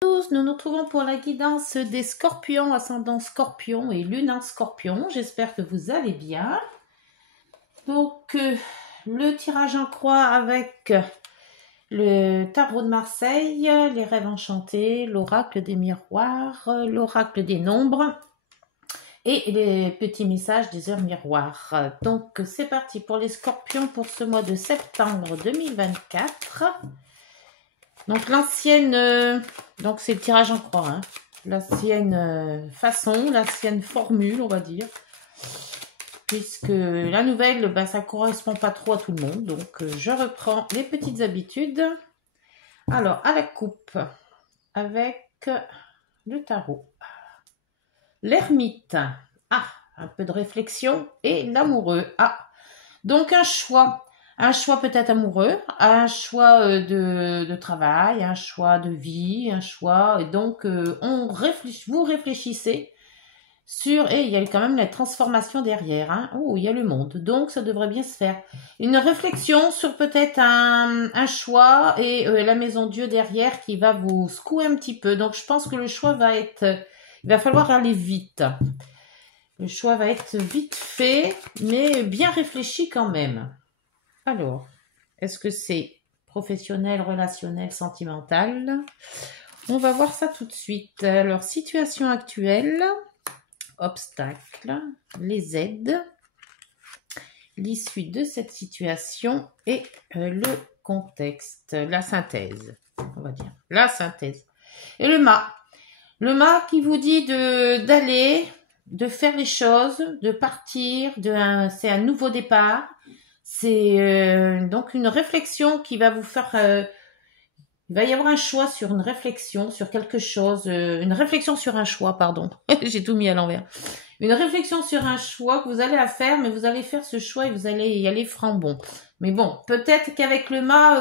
Tous, nous nous retrouvons pour la guidance des scorpions, ascendant scorpion et lune en scorpion. J'espère que vous allez bien. Donc, le tirage en croix avec le tarot de Marseille, les rêves enchantés, l'oracle des miroirs, l'oracle des nombres et les petits messages des heures miroirs. Donc, c'est parti pour les scorpions pour ce mois de septembre 2024. Donc l'ancienne, donc c'est le tirage en croix, hein. L'ancienne façon, l'ancienne formule, on va dire. Puisque la nouvelle, ben, ça ne correspond pas trop à tout le monde. Donc je reprends les petites habitudes. Alors, à la coupe, avec le tarot. L'ermite. Ah, un peu de réflexion. Et l'amoureux. Ah, donc un choix. Un choix peut-être amoureux, un choix de travail, un choix de vie, un choix... Et donc, vous réfléchissez sur... Et il y a quand même la transformation derrière. Hein. Oh, il y a le monde. Donc, ça devrait bien se faire. Une réflexion sur peut-être un choix et la maison Dieu derrière qui va vous secouer un petit peu. Donc, je pense que le choix va être... Il va falloir aller vite. Le choix va être vite fait, mais bien réfléchi quand même. Alors, est-ce que c'est professionnel, relationnel, sentimental? On va voir ça tout de suite. Alors, situation actuelle, obstacles, les aides, l'issue de cette situation et le contexte, la synthèse, on va dire, la synthèse. Et le mât. Le mât qui vous dit d'aller, de faire les choses, de partir, c'est un nouveau départ. C'est donc une réflexion qui va vous faire... il va y avoir un choix sur une réflexion, sur quelque chose. Une réflexion sur un choix, pardon. J'ai tout mis à l'envers. Une réflexion sur un choix que vous allez à faire, mais vous allez faire ce choix et vous allez y aller franc-bon. Mais bon, peut-être qu'avec le mât...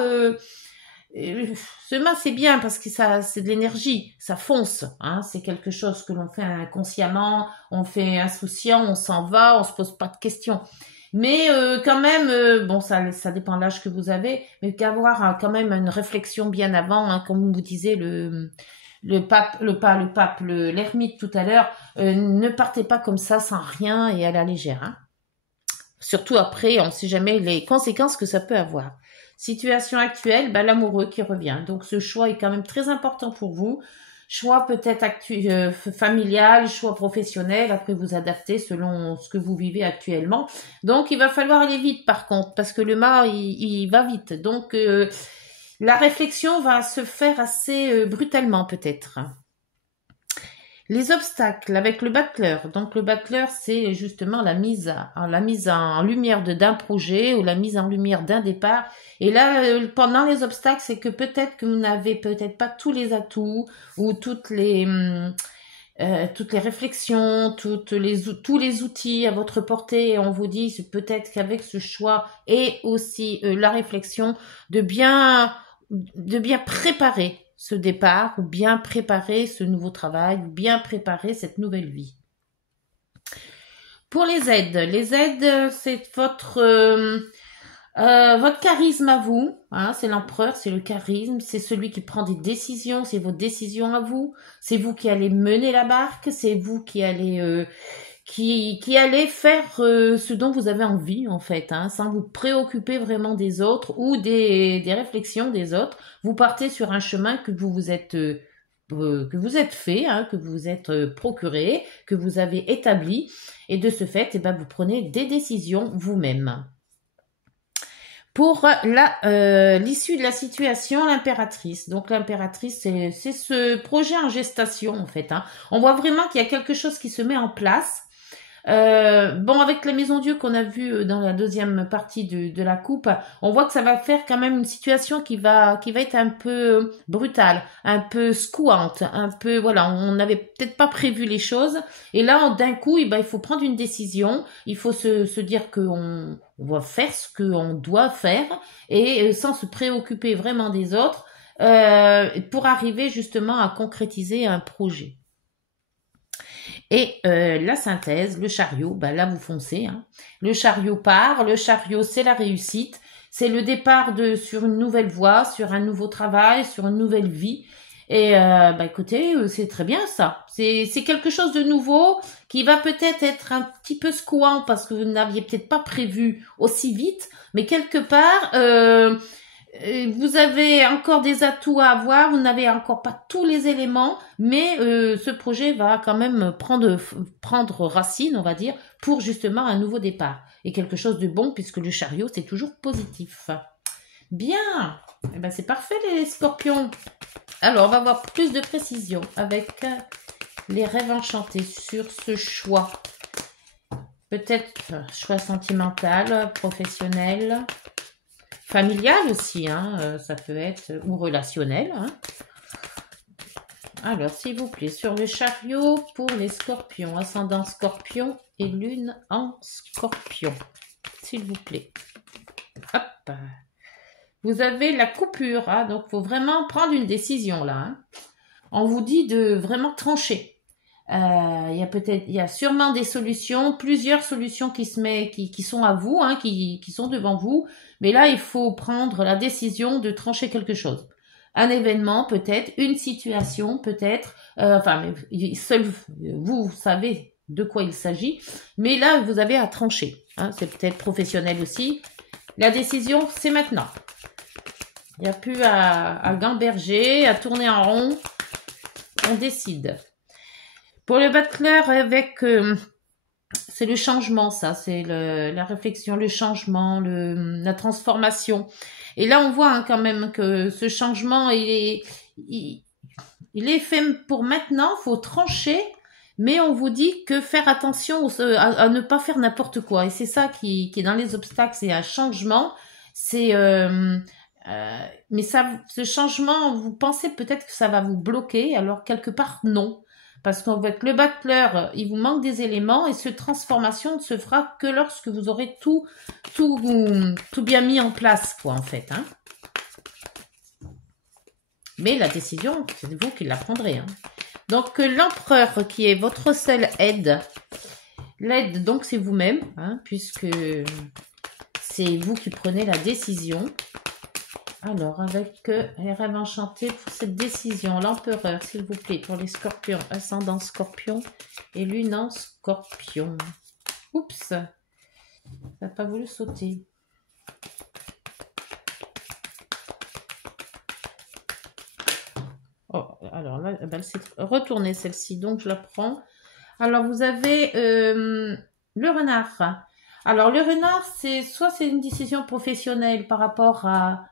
ce mât, c'est bien parce que ça, c'est de l'énergie. Ça fonce. Hein, c'est quelque chose que l'on fait inconsciemment. On fait insouciant, on s'en va, on se pose pas de questions. Mais quand même, bon, ça dépend de l'âge que vous avez, mais qu'avoir quand même une réflexion bien avant, hein, comme vous disiez l'ermite tout à l'heure, ne partez pas comme ça sans rien et à la légère. Hein. Surtout après, on ne sait jamais les conséquences que ça peut avoir. Situation actuelle, ben, l'amoureux qui revient. Donc ce choix est quand même très important pour vous. Choix peut-être familial, choix professionnel, après vous adaptez selon ce que vous vivez actuellement. Donc il va falloir aller vite par contre, parce que le mât il va vite. Donc la réflexion va se faire assez brutalement peut-être. Les obstacles avec le battleur. Donc le battleur, c'est justement la mise en lumière d'un projet ou la mise en lumière d'un départ. Et là, pendant les obstacles, c'est que peut-être que vous n'avez peut-être pas tous les atouts ou toutes les réflexions, tous les outils à votre portée. Et on vous dit peut-être qu'avec ce choix et aussi la réflexion de bien préparer ce départ, ou bien préparer ce nouveau travail, ou bien préparer cette nouvelle vie. Pour les aides, c'est votre charisme à vous, hein, c'est l'empereur, c'est le charisme, c'est celui qui prend des décisions, c'est vos décisions à vous, c'est vous qui allez mener la barque, c'est vous qui allez qui allez faire ce dont vous avez envie en fait, hein, sans vous préoccuper vraiment des autres ou des réflexions des autres. Vous partez sur un chemin que vous vous êtes fait, hein, que vous vous êtes procuré, que vous avez établi, et de ce fait, eh ben, vous prenez des décisions vous-même. Pour l'issue de la situation, l'impératrice. Donc l'impératrice, c'est ce projet en gestation en fait. Hein. On voit vraiment qu'il y a quelque chose qui se met en place. Bon, avec la maison Dieu qu'on a vu dans la deuxième partie de la coupe, on voit que ça va faire quand même une situation qui va être un peu brutale, un peu secouante, un peu, voilà, on n'avait peut-être pas prévu les choses. Et là, d'un coup, il faut prendre une décision. Il faut se dire qu'on va faire ce qu'on doit faire et sans se préoccuper vraiment des autres pour arriver justement à concrétiser un projet. Et la synthèse, le chariot, ben là vous foncez. Hein. Le chariot part, le chariot c'est la réussite, c'est le départ sur une nouvelle voie, sur un nouveau travail, sur une nouvelle vie. Et bah écoutez, c'est très bien ça. C'est quelque chose de nouveau qui va peut-être être un petit peu secouant parce que vous n'aviez peut-être pas prévu aussi vite, mais quelque part, vous avez encore des atouts à avoir, vous n'avez encore pas tous les éléments, mais ce projet va quand même prendre racine, on va dire, pour justement un nouveau départ. Et quelque chose de bon, puisque le chariot, c'est toujours positif. Bien, eh ben, c'est parfait les scorpions. Alors, on va avoir plus de précision avec les rêves enchantés sur ce choix. Peut-être choix sentimental, professionnel, familial aussi, hein, ça peut être, ou relationnel. Hein. Alors, s'il vous plaît, sur le chariot pour les scorpions, ascendant scorpion et lune en scorpion. S'il vous plaît. Hop. Vous avez la coupure, hein, donc il faut vraiment prendre une décision là. Hein. On vous dit de vraiment trancher. Il y a sûrement des solutions, plusieurs solutions qui sont à vous, hein, qui sont devant vous. Mais là, il faut prendre la décision de trancher quelque chose. Un événement, peut-être, une situation, peut-être. Seul vous savez de quoi il s'agit. Mais là, vous avez à trancher. Hein, c'est peut-être professionnel aussi. La décision, c'est maintenant. Il n'y a plus à gamberger, à tourner en rond. On décide. Pour le battleur avec... c'est le changement, ça. C'est la réflexion, le changement, la transformation. Et là, on voit hein, quand même que ce changement, il est fait pour maintenant. Il faut trancher. Mais on vous dit que faire attention à ne pas faire n'importe quoi. Et c'est ça qui est dans les obstacles. C'est un changement. C'est... mais ce changement, vous pensez peut-être que ça va vous bloquer, alors quelque part non. Parce qu'avec le battleur, il vous manque des éléments et cette transformation ne se fera que lorsque vous aurez tout bien mis en place, quoi, en fait. Hein. Mais la décision, c'est vous qui la prendrez. Hein. Donc, l'empereur, qui est votre seule aide, l'aide, donc, c'est vous-même, hein, puisque c'est vous qui prenez la décision. Alors, avec les rêves enchantés pour cette décision, l'empereur, s'il vous plaît, pour les scorpions, ascendant scorpion et lune en scorpion. Oups, ça n'a pas voulu sauter. Oh, alors là, elle s'est retournée celle-ci, donc je la prends. Alors, vous avez le renard. Alors, le renard, c'est une décision professionnelle par rapport à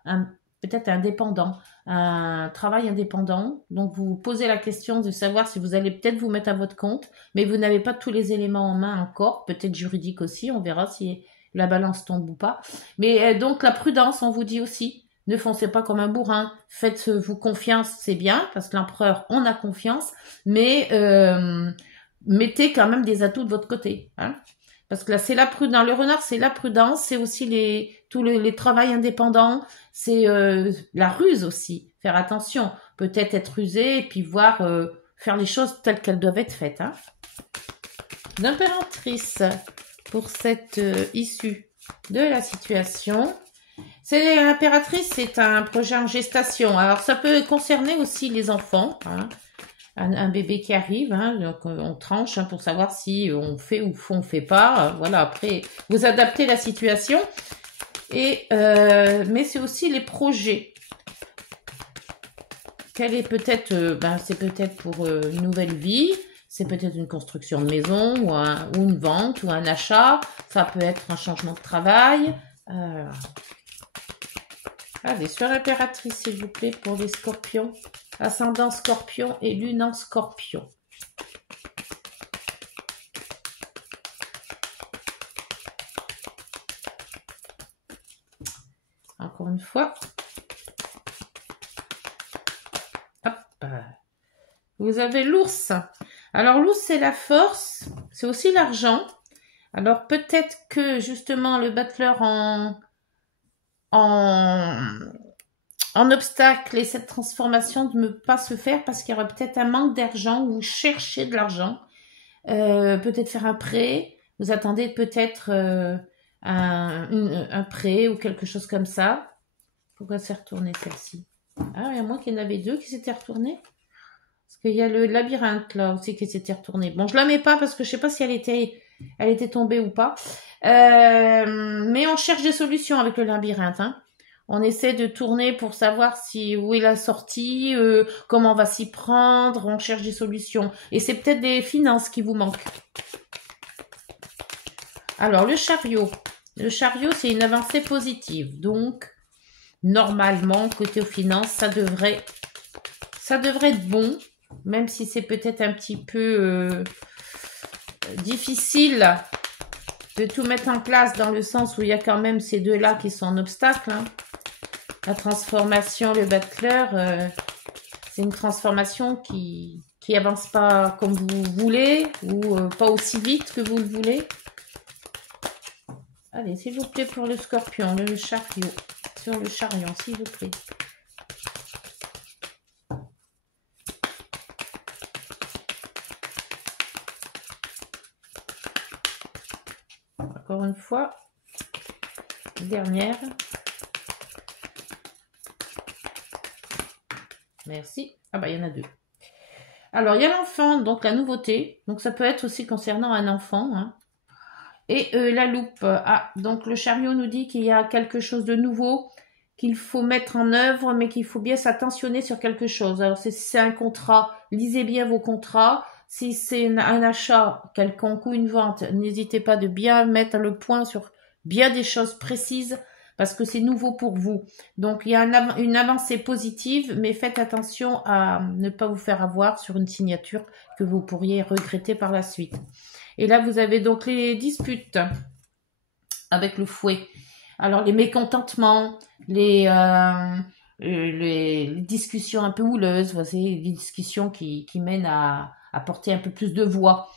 peut-être indépendant, un travail indépendant. Donc, vous vous posez la question de savoir si vous allez peut-être vous mettre à votre compte, mais vous n'avez pas tous les éléments en main encore, peut-être juridique aussi, on verra si la balance tombe ou pas. Mais donc, la prudence, on vous dit aussi, ne foncez pas comme un bourrin, faites-vous confiance, c'est bien, parce que l'empereur, on a confiance, mais mettez quand même des atouts de votre côté. Hein. Parce que là, c'est la prudence. Le renard, c'est la prudence, c'est aussi tous les travails indépendants, c'est la ruse aussi. Faire attention, peut-être être rusé et puis voir faire les choses telles qu'elles doivent être faites. Hein. L'impératrice pour cette issue de la situation. L'impératrice, c'est un projet en gestation. Alors, ça peut concerner aussi les enfants. Hein. Un bébé qui arrive, hein, donc on tranche hein, pour savoir si on fait ou on fait pas. Voilà, après vous adaptez la situation. Et mais c'est aussi les projets. Quel est peut-être, c'est peut-être pour une nouvelle vie, c'est peut-être une construction de maison ou une vente ou un achat. Ça peut être un changement de travail. Allez, sur l'impératrice, s'il vous plaît, pour les scorpions. Ascendant scorpion et lune en scorpion. Encore une fois. Hop. Vous avez l'ours. Alors l'ours, c'est la force. C'est aussi l'argent. Alors peut-être que justement le battleur en obstacle et cette transformation ne peut pas se faire parce qu'il y aurait peut-être un manque d'argent ou chercher de l'argent. Peut-être faire un prêt. Vous attendez peut-être un prêt ou quelque chose comme ça. Pourquoi s'est retournée celle-ci? Ah, il y a moi qu'il y en avait deux qui s'étaient retournés. Parce qu'il y a le labyrinthe là aussi qui s'était retourné. Bon, je la mets pas parce que je sais pas si elle était tombée ou pas. Mais on cherche des solutions avec le labyrinthe. Hein. On essaie de tourner pour savoir si où est la sortie, comment on va s'y prendre. On cherche des solutions. Et c'est peut-être des finances qui vous manquent. Alors le chariot. Le chariot, c'est une avancée positive. Donc, normalement, côté aux finances, ça devrait être bon. Même si c'est peut-être un petit peu difficile de tout mettre en place dans le sens où il y a quand même ces deux-là qui sont en obstacle. Hein. La transformation, le battleur, c'est une transformation qui avance pas comme vous voulez ou pas aussi vite que vous le voulez. Allez, s'il vous plaît, pour le scorpion, le chariot, sur le chariot, s'il vous plaît. Encore une fois, dernière. Merci. Ah bah il y en a deux. Alors il y a l'enfant, donc la nouveauté. Donc ça peut être aussi concernant un enfant. Hein. Et la loupe. Ah, donc le chariot nous dit qu'il y a quelque chose de nouveau qu'il faut mettre en œuvre, mais qu'il faut bien s'attentionner sur quelque chose. Alors si c'est un contrat, lisez bien vos contrats. Si c'est un achat quelconque ou une vente, n'hésitez pas de bien mettre le point sur bien des choses précises parce que c'est nouveau pour vous. Donc il y a une avancée positive, mais faites attention à ne pas vous faire avoir sur une signature que vous pourriez regretter par la suite. Et là, vous avez donc les disputes avec le fouet. Alors, les mécontentements, les discussions un peu houleuses, voici, des discussions qui mènent à porter un peu plus de voix.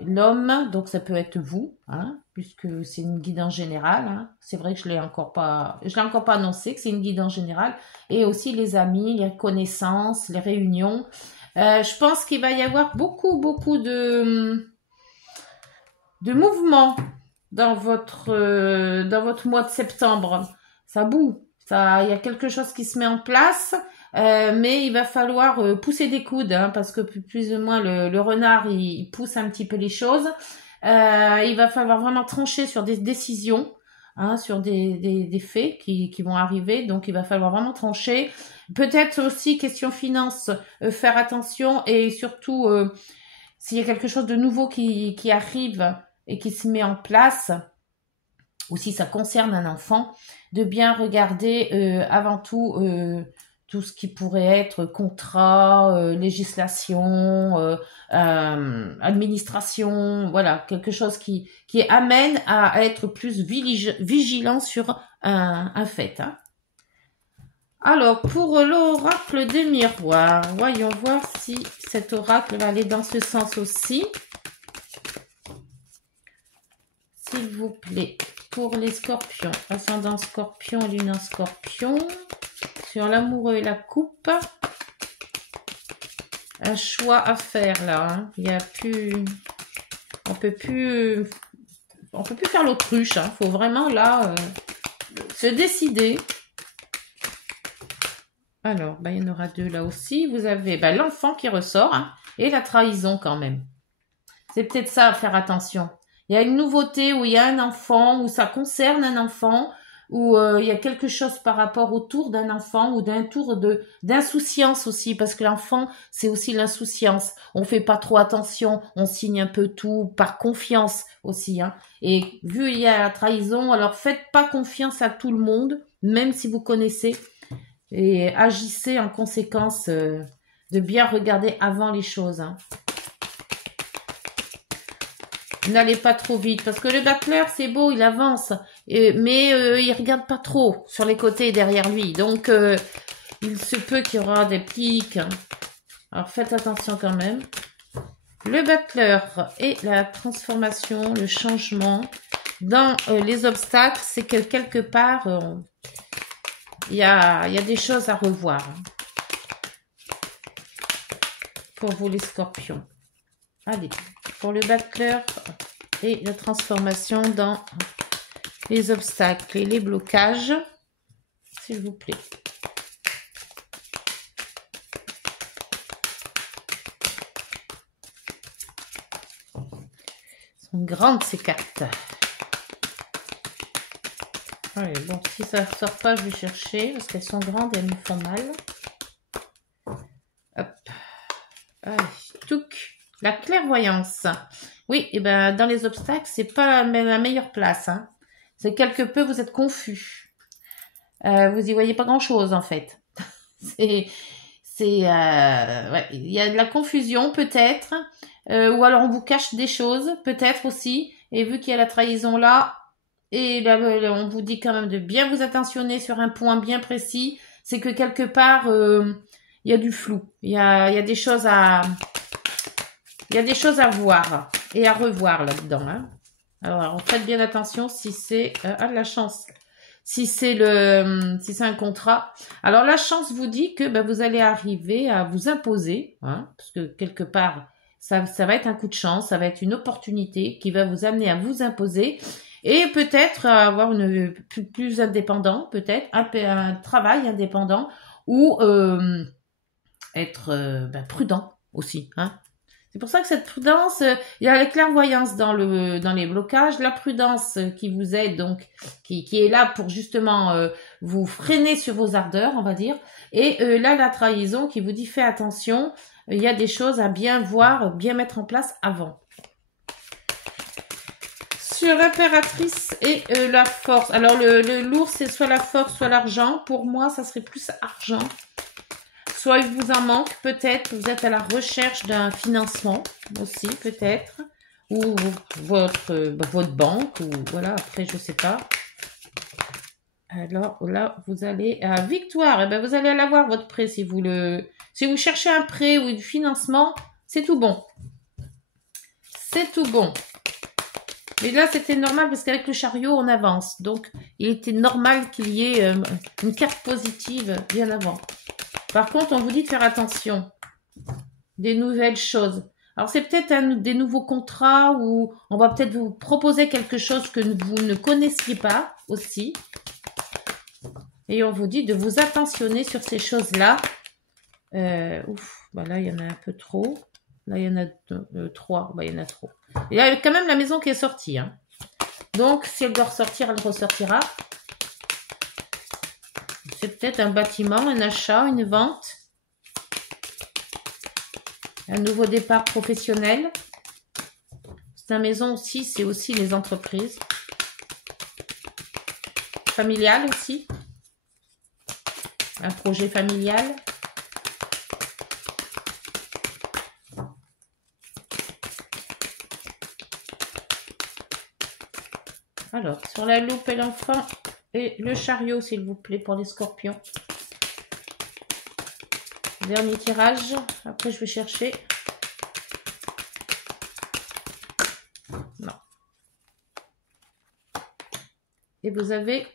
L'homme, donc ça peut être vous, hein, puisque c'est une guidance générale. Hein. C'est vrai que je l'ai encore pas annoncé que c'est une guidance générale. Et aussi les amis, les connaissances, les réunions. Je pense qu'il va y avoir beaucoup de mouvement dans votre mois de septembre. Ça boue. Il y a quelque chose qui se met en place, mais il va falloir pousser des coudes, hein, parce que plus ou moins le renard, il pousse un petit peu les choses. Il va falloir vraiment trancher sur des décisions, hein, sur des faits qui vont arriver. Donc, il va falloir vraiment trancher. Peut-être aussi, question finance, faire attention et surtout, s'il y a quelque chose de nouveau qui arrive et qui se met en place, ou si ça concerne un enfant, de bien regarder avant tout ce qui pourrait être contrat, législation, administration, voilà, quelque chose qui amène à être plus vigilant sur un fait. Hein. Alors, pour l'oracle des miroirs, voyons voir si cet oracle va aller dans ce sens aussi. S'il vous plaît, pour les scorpions, ascendant scorpion, lune en scorpion, sur l'amoureux et la coupe, un choix à faire là. Hein. Il y a plus, on peut plus faire l'autruche. Hein. Faut vraiment là se décider. Alors, il y en aura deux là aussi. Vous avez l'enfant qui ressort hein, et la trahison quand même. C'est peut-être ça à faire attention. Il y a une nouveauté où il y a un enfant, où ça concerne un enfant, où il y a quelque chose par rapport au tour d'un enfant ou d'un tour d'insouciance aussi, parce que l'enfant, c'est aussi l'insouciance. On fait pas trop attention, on signe un peu tout par confiance aussi. Hein. Et vu il y a la trahison, alors faites pas confiance à tout le monde, même si vous connaissez, et agissez en conséquence de bien regarder avant les choses. Hein. N'allez pas trop vite, parce que le battleur, c'est beau, il avance, mais il regarde pas trop sur les côtés derrière lui. Donc, il se peut qu'il y aura des pics. Hein. Alors, faites attention quand même. Le battleur et la transformation, le changement dans les obstacles, c'est que quelque part, il y a des choses à revoir. Hein, pour vous, les scorpions. Allez, pour le battleur et la transformation dans les obstacles et les blocages, s'il vous plaît. sont grandes ces cartes. Allez, bon, si ça ne sort pas, je vais chercher parce qu'elles sont grandes et elles me font mal. Hop. Allez, touc. La clairvoyance. Oui, et ben dans les obstacles, c'est pas la meilleure place. Hein. C'est quelque peu, vous êtes confus. Vous y voyez pas grand-chose en fait. Ouais, il y a de la confusion peut-être, ou alors on vous cache des choses peut-être aussi. Et vu qu'il y a la trahison là, et là, on vous dit quand même de bien vous attentionner sur un point bien précis, c'est que quelque part il y a du flou, il y a des choses à voir et à revoir là-dedans. Hein. Alors faites bien attention si c'est de la chance. Si c'est un contrat. Alors la chance vous dit que vous allez arriver à vous imposer, hein, parce que quelque part ça va être un coup de chance, ça va être une opportunité qui va vous amener à vous imposer et peut-être avoir une plus indépendant, peut-être un travail indépendant ou être prudent aussi, hein. C'est pour ça que cette prudence, il y a la clairvoyance dans les blocages, la prudence qui vous aide donc, qui est là pour justement vous freiner sur vos ardeurs, on va dire, et là la trahison qui vous dit fais attention, il y a des choses à bien voir, bien mettre en place avant. Sur l'impératrice et la force. Alors le lourd c'est soit la force, soit l'argent. Pour moi, ça serait plus argent. Soit il vous en manque, peut-être vous êtes à la recherche d'un financement aussi, peut-être, ou votre banque, ou voilà, après je sais pas. Alors là, vous allez à victoire, et vous allez l'avoir votre prêt si vous cherchez un prêt ou du financement, c'est tout bon. C'est tout bon. Mais là, c'était normal parce qu'avec le chariot, on avance. Donc, il était normal qu'il y ait une carte positive bien avant. Par contre, on vous dit de faire attention. Des nouvelles choses. Alors, c'est peut-être des nouveaux contrats ou on va peut-être vous proposer quelque chose que vous ne connaissiez pas aussi. Et on vous dit de vous attentionner sur ces choses-là. Là, il y en a un peu trop. Là, il y en a 3. Il y en a trop. Il y a quand même la maison qui est sortie. Hein. Donc, si elle doit ressortir, elle ressortira. C'est peut-être un bâtiment, un achat, une vente. Un nouveau départ professionnel. C'est une maison aussi, c'est aussi les entreprises. Familial aussi. Un projet familial. Alors, sur la loupe et l'enfant et le chariot, s'il vous plaît, pour les scorpions. Dernier tirage. Après, je vais chercher. Non. Et vous avez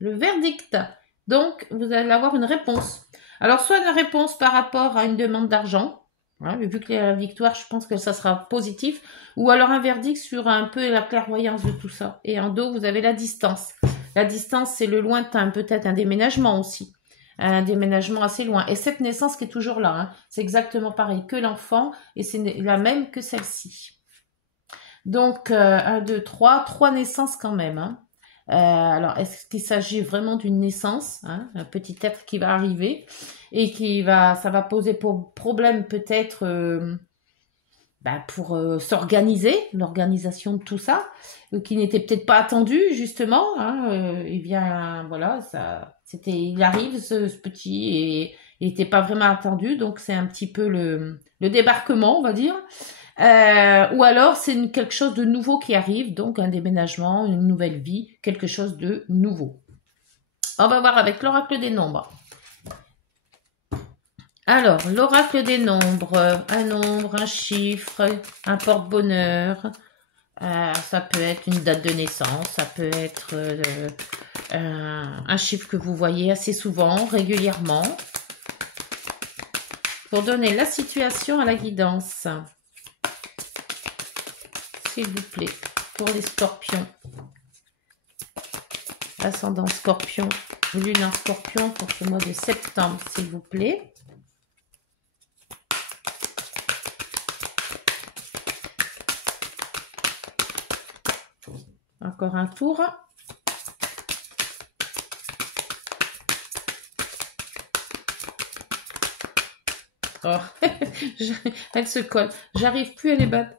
le verdict. Donc, vous allez avoir une réponse. Alors, soit une réponse par rapport à une demande d'argent. Hein, vu que la victoire, je pense que ça sera positif. Ou alors un verdict sur un peu la clairvoyance de tout ça. Et en dos, vous avez la distance. La distance, c'est le lointain, peut-être un déménagement aussi. Un déménagement assez loin. Et cette naissance qui est toujours là, hein, c'est exactement pareil que l'enfant. Et c'est la même que celle-ci. Donc, 1, 2, 3 naissances quand même. Hein. Alors, est-ce qu'il s'agit vraiment d'une naissance, hein, un petit être qui va arriver et ça va poser problème peut-être pour s'organiser, l'organisation de tout ça, qui n'était peut-être pas attendu justement. Hein, il vient, voilà, il arrive ce petit et il n'était pas vraiment attendu, donc c'est un petit peu le débarquement, on va dire. Ou alors c'est quelque chose de nouveau qui arrive, donc un déménagement, une nouvelle vie, quelque chose de nouveau. On va voir avec l'oracle des nombres. Alors, l'oracle des nombres, un nombre, un chiffre, un porte-bonheur, ça peut être une date de naissance, ça peut être un chiffre que vous voyez assez souvent, régulièrement, pour donner la situation à la guidance. S'il vous plaît, pour les scorpions. Ascendant scorpion, lune en scorpion pour ce mois de septembre, s'il vous plaît. Encore un tour. Oh, elle se colle. J'arrive plus à les battre.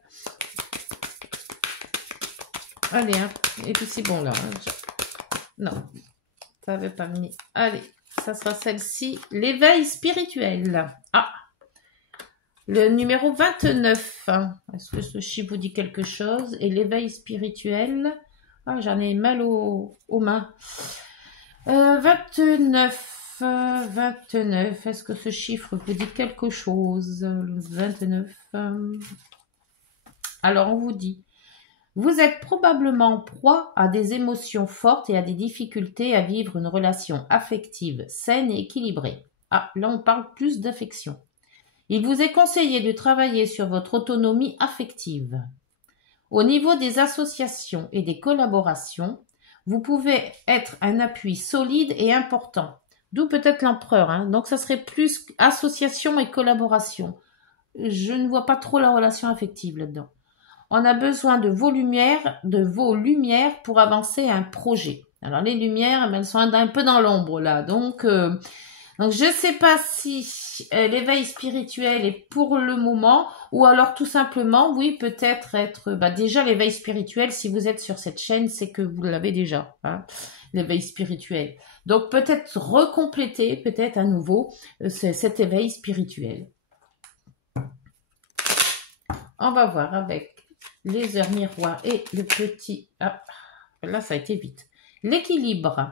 Allez, hein. Et puis c'est bon là. Hein. Non, ça n'avait pas mis. Allez, ça sera celle-ci. L'éveil spirituel. Ah, le numéro 29. Est-ce que ce chiffre vous dit quelque chose? Et l'éveil spirituel. Ah, j'en ai mal aux mains. 29. 29. Est-ce que ce chiffre vous dit quelque chose? Le 29. Alors, on vous dit. Vous êtes probablement proie à des émotions fortes et à des difficultés à vivre une relation affective saine et équilibrée. Ah, là on parle plus d'affection. Il vous est conseillé de travailler sur votre autonomie affective. Au niveau des associations et des collaborations, vous pouvez être un appui solide et important. D'où peut-être l'empereur. Hein. Donc ça serait plus association et collaboration. Je ne vois pas trop la relation affective là-dedans. On a besoin de vos lumières pour avancer un projet. Alors les lumières, elles sont un peu dans l'ombre là. Donc je ne sais pas si l'éveil spirituel est pour le moment ou alors tout simplement, oui, peut-être être... déjà l'éveil spirituel, si vous êtes sur cette chaîne, c'est que vous l'avez déjà, hein, l'éveil spirituel. Donc peut-être recompléter, peut-être à nouveau, cet éveil spirituel. On va voir avec les heures miroirs et le petit... Ah, là, ça a été vite. L'équilibre.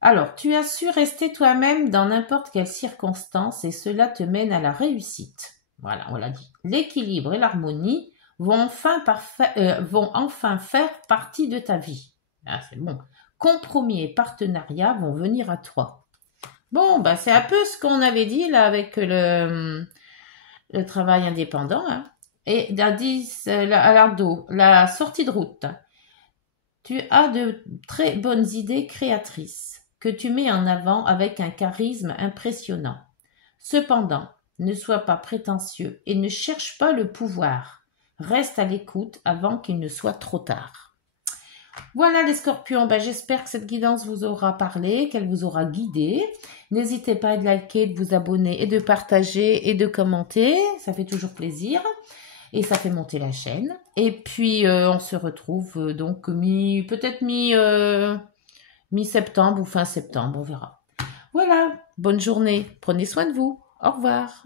Alors, tu as su rester toi-même dans n'importe quelle circonstance et cela te mène à la réussite. Voilà, on l'a dit. L'équilibre et l'harmonie vont enfin faire partie de ta vie. Ah, c'est bon. Compromis et partenariat vont venir à toi. Bon, c'est un peu ce qu'on avait dit là avec le travail indépendant. Hein. Et la sortie de route. Tu as de très bonnes idées créatrices que tu mets en avant avec un charisme impressionnant. Cependant, ne sois pas prétentieux et ne cherche pas le pouvoir. Reste à l'écoute avant qu'il ne soit trop tard. Voilà les scorpions, j'espère que cette guidance vous aura parlé, qu'elle vous aura guidé. N'hésitez pas à liker, de vous abonner et de partager et de commenter, ça fait toujours plaisir. Et ça fait monter la chaîne. Et puis, on se retrouve donc peut-être mi-septembre ou fin septembre, on verra. Voilà, bonne journée, prenez soin de vous. Au revoir.